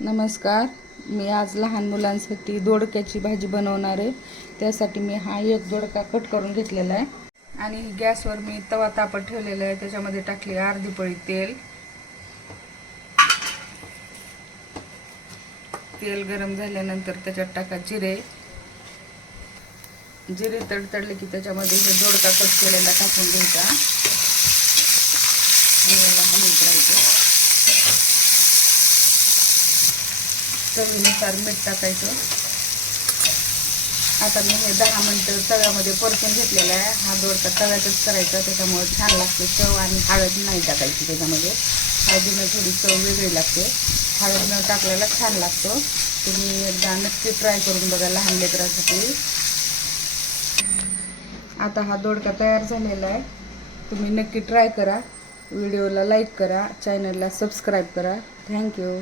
नमस्कार. मी आज लहान मुलांसाठी दोडक्याची भाजी बनवणार आहे. त्यासाठी मी हा एक दोडका कट करून घेतलेला आहे आणि गॅसवर मी तवा तापत ठेवलेला आहे. त्याच्यामध्ये टाकली अर्धी पळी तेल. तेल गरम झाल्यानंतर त्याच्यात टाका जिरे. जिरे तडतडले की त्याच्यामध्ये हे दोडका कट केलेला टाकून घ्यायचा आणि याला हलवत राहायचं. चवीनुसार मीठ टाकायचं. आता मी हे 10 मिनिटं तव्यामध्ये परतून घेतलेला आहे. हा दोडका तव्यातच करायचा, त्याच्यामुळे छान लागते चव. आणि हळद नाही टाकायची त्याच्यामध्ये, हळदीनं थोडी चव वेगळी लागते. हळद न टाकलेला छान लागतो. तुम्ही एकदा नक्की ट्राय करून बघा लहान लेकरांसाठी. आता हा दोडका तयार झालेला आहे. तुम्ही नक्की ट्राय करा. व्हिडिओला लाईक करा, चॅनलला सबस्क्राईब करा. थँक्यू.